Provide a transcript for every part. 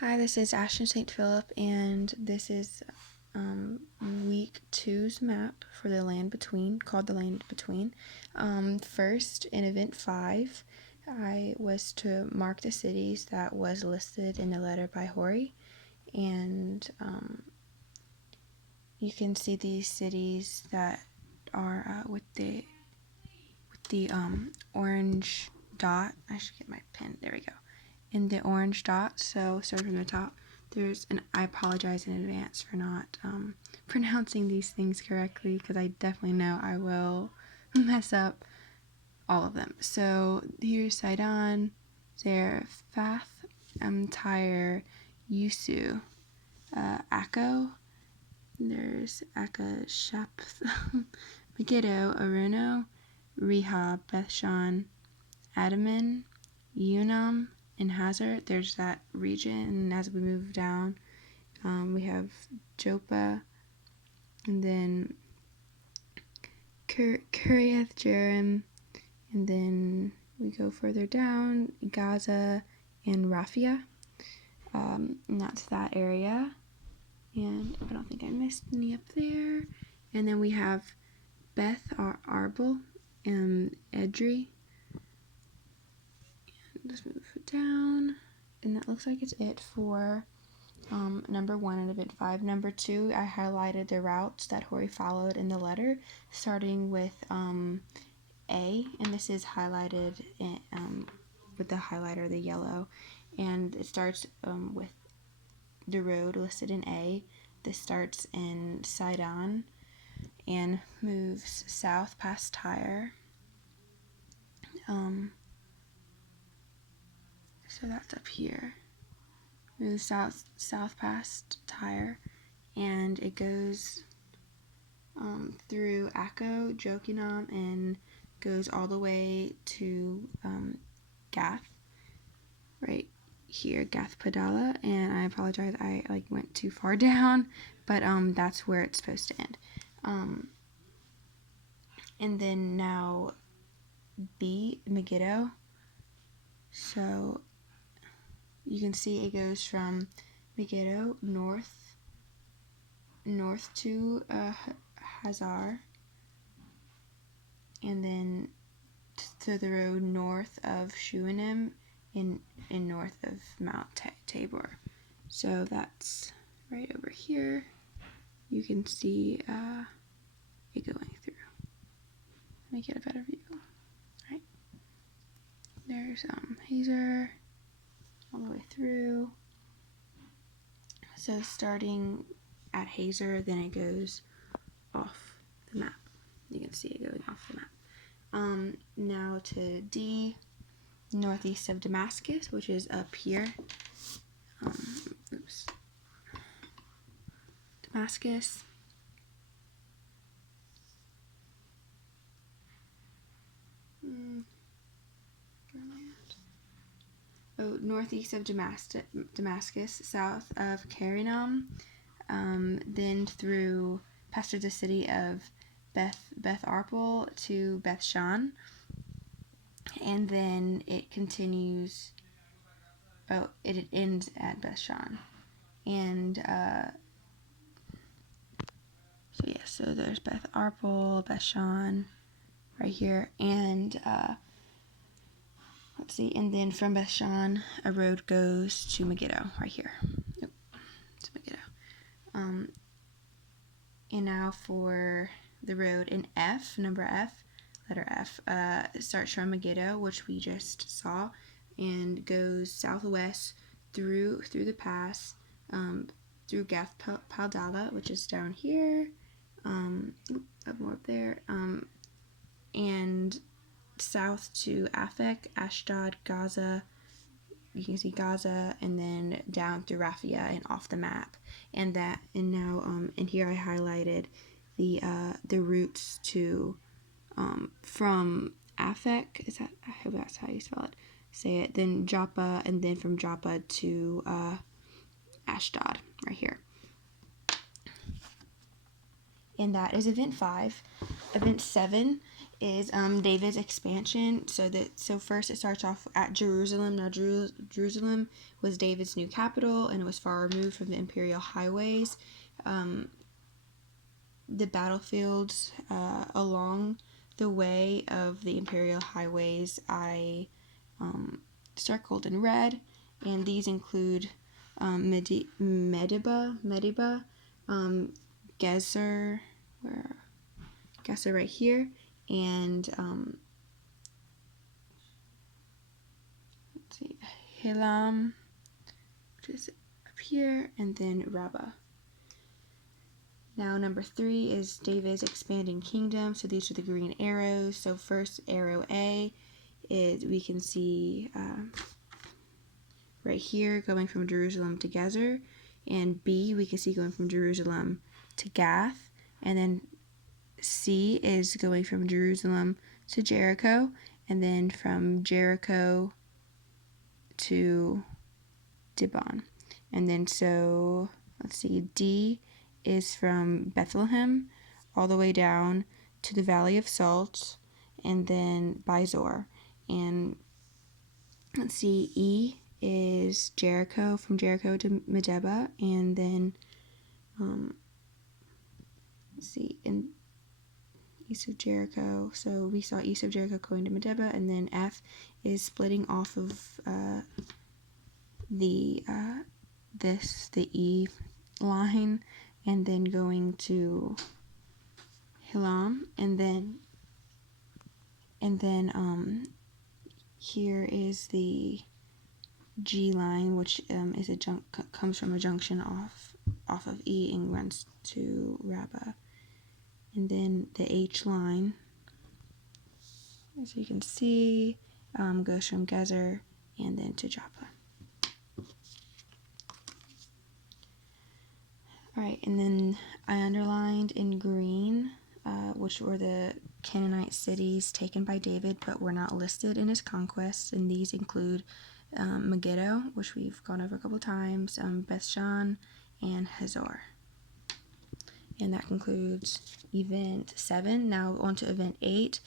Hi, this is Ashton St. Philip, and this is week two's map for the Land Between, called the Land Between. First, in event 5, I was to mark the cities that was listed in the letter by Hori, and you can see these cities that are with the orange dot. I should get my pen. There we go. In the orange dot. So starting from the top, and I apologize in advance for not pronouncing these things correctly, because I definitely know I will mess up all of them. So here's Sidon, Zarephath, Tyre, Yusu, Akko. There's Akashapth, Megiddo, Aruno, Rehob, Bethshan, Adaman, Unam, and Hazard. There's that region, and as we move down, we have Joppa, and then Kiriath Jearim, and then we go further down, Gaza and Raphia, and that's that area. And I don't think I missed any up there. And then we have Beth Arbel and Edrei. Let's move it down, and that looks like it's it for number 1 in event 5. Number 2, I highlighted the routes that Hori followed in the letter, starting with A, and this is highlighted with the highlighter, the yellow, and it starts with the road listed in A. This starts in Sidon and moves south past Tyre. So that's up here. Moves south past Tyre, and it goes through Akko, Jokinam, and goes all the way to Gath, right here, Gath Padala. And I apologize, I went too far down, but that's where it's supposed to end. And then now B, Megiddo. So you can see it goes from Megiddo north to Hazar, and then to the road north of Shuanim in north of Mount Tabor. So that's right over here. You can see it going through. Let me get a better view. Right. There's Hazor all the way through. So starting at Hazor, then it goes off the map. You can see it going off the map. Now to D, northeast of Damascus, which is up here. Damascus. Northeast of Damascus, south of Karinam, then through past the city of Beth Arpel to Beth Shan, and then it continues. It ends at Beth Shan, and so there's Beth Arpel, Beth Shan, right here, and let's see, and then from Beth Shan, a road goes to Megiddo, right here. Yep, to Megiddo. And now for the road in F, letter F, it starts from Megiddo, which we just saw, and goes southwest through the pass, through Gath Padala, which is down here, up there, and south to Aphek, Ashdod, Gaza. You can see Gaza, and then down through Raphia and off the map. And now and here I highlighted the routes to from Aphek. I hope that's how you say it. Then Joppa, and then from Joppa to Ashdod, right here. And that is event 5. Event 7 is David's expansion. So first it starts off at Jerusalem. Now Jerusalem was David's new capital, and it was far removed from the imperial highways. The battlefields along the way of the imperial highways I circled in red, and these include Medeba, Gezer, Gezer right here, and let's see, Hilam, which is up here, and then Rabbah. Now number 3 is David's expanding kingdom. So these are the green arrows. So first arrow A is, we can see right here going from Jerusalem to Gezer, and B we can see going from Jerusalem to Gath, and then C is going from Jerusalem to Jericho, and then from Jericho to Dibon. And then so let's see, D is from Bethlehem all the way down to the Valley of Salt, and then by Zor. And let's see, E is Jericho, from Jericho to Medeba, and then let's see, in east of Jericho, so we saw east of Jericho going to Medeba, and then F is splitting off of the E line, and then going to Hilam, and then here is the G line, which is comes from a junction off of E and runs to Rabbah, and then the H line, as you can see, goes from Gezer and then to Joppa. Alright, and then I underlined in green, which were the Canaanite cities taken by David but were not listed in his conquests, and these include Megiddo, which we've gone over a couple times, Bethshan, and Hazor. And that concludes event 7. Now on to event 8.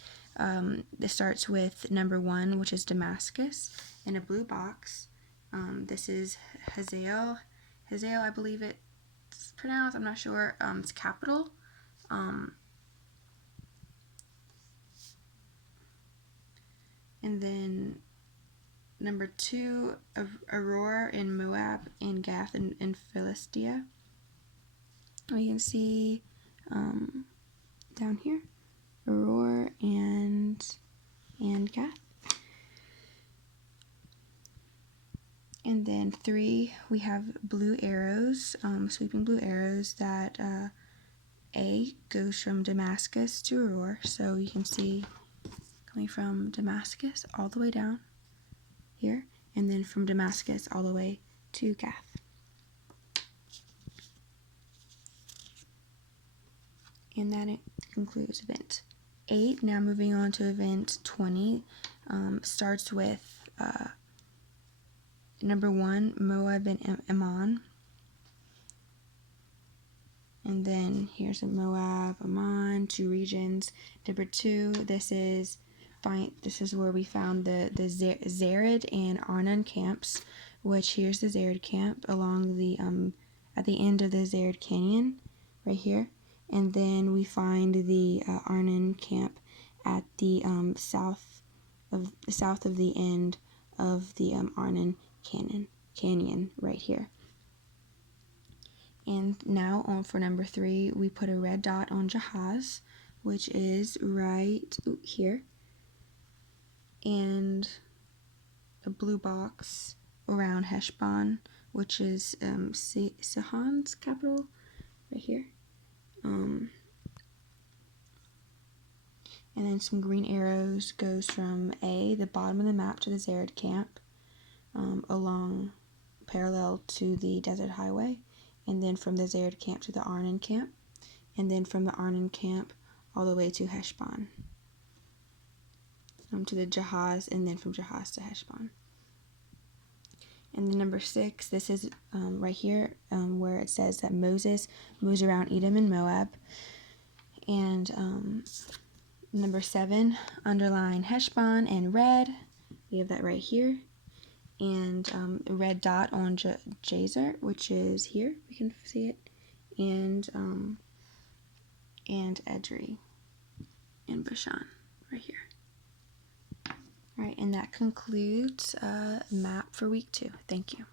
This starts with number 1, which is Damascus, in a blue box. This is Hazael, I believe it's pronounced, I'm not sure, it's capital. And then number 2, Aurora in Moab, and Gath in Philistia. We can see down here, Aurora and Gath. And then 3, we have blue arrows, sweeping blue arrows, that A goes from Damascus to Aurora. So you can see coming from Damascus all the way down here, and then from Damascus all the way to Gath. And that concludes event 8. Now moving on to event 20, starts with number 1, Moab and Ammon. And then here's a Moab, Ammon, 2 regions. Number 2, this is where we found the Zered and Arnon camps, which here's the Zered camp along the at the end of the Zered Canyon, right here. And then we find the Arnon camp at the south of the end of the Arnon Canyon right here. And now on for number 3, we put a red dot on Jahaz, which is right here, and a blue box around Heshbon, which is Sihon's capital, right here. And then some green arrows goes from A, the bottom of the map, to the Zered camp, along parallel to the desert highway, and then from the Zered camp to the Arnon camp, and then from the Arnon camp all the way to Heshbon, to the Jahaz, and then from Jahaz to Heshbon. And then number 6, this is right here, where it says that Moses moves around Edom and Moab, and Number 7, underline Heshbon in red. We have that right here. And red dot on Jazer, which is here. We can see it. And Edrei in Bashan, right here. All right, and that concludes map for week 2. Thank you.